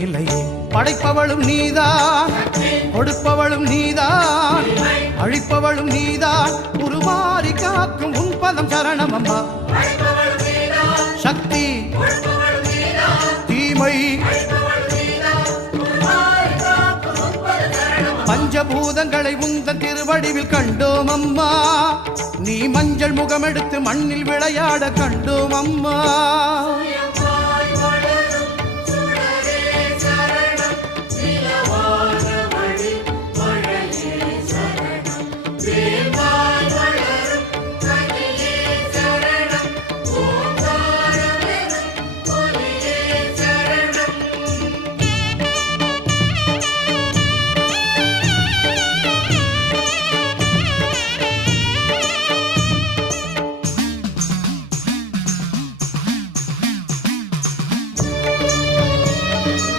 இல்லையே படைப்பவளும் நீதான், கொடுப்பவளும் நீதான், அழிப்பவளும் நீதான், உருமாறி காக்கும் உன் பதம் சரணம் அம்மா. சக்தி தீமை பஞ்சபூதங்களை உந்தன் திருவடிவில் கண்டோம் அம்மா. நீ மஞ்சள் முகமெடுத்து மண்ணில் விளையாட கண்டோம் அம்மா.